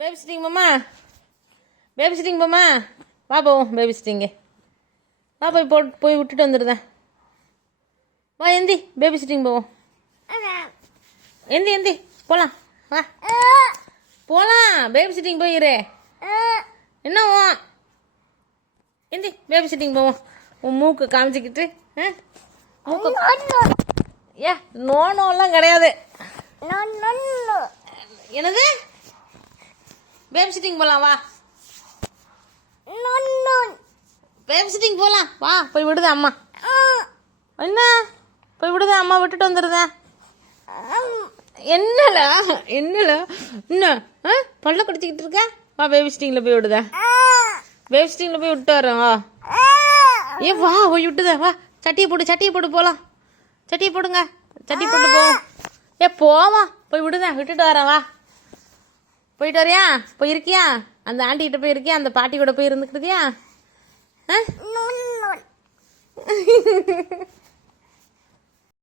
Baby sitting போமா, baby sitting போமா, வா போவோம் பேபி சிட்டிங்கு. வா போய் விட்டுட்டு வந்துடுதேன். வா எந்தி பேபி சிட்டிங் போவோம். எந்தி போகலாம். வா போகலாம் பேபி சிட்டிங் போயிரு. என்னவோ எந்தி பேபி சிட்டிங் போவோம். உன் மூக்கு காமிச்சிக்கிட்டு மூக்கு ஏ நோனோலாம் கிடையாது. என்னது பேபி சிட்டிங் போகலாம். வா பேபி சிட்டிங் போகலாம். வா போய் விடுதேன் அம்மா. என்ன போய் விடுதேன் அம்மா, விட்டுட்டு வந்துடுதேன். என்னல என்ன பல்ல கடிச்சிக்கிட்டு இருக்க. வா பேபி சிட்டிங்கில் போய் விடுதேன். பேபி சிட்டிங்கில் போய் விட்டு வரேன். வா ஏ வா போய் விட்டுதேன். வா சட்டியை போட்டு போகலாம். சட்டியை போடுங்க, சட்டி போட்டு போவோம். ஏ போவா போய் விடுதேன், விட்டுட்டு வரேன். வா போயிட்டு வரியா? போயிருக்கியா? அந்த ஆண்டிகிட்ட போயிருக்கியா? அந்த பாட்டி கூட போய் இருந்துக்கிட்டியா?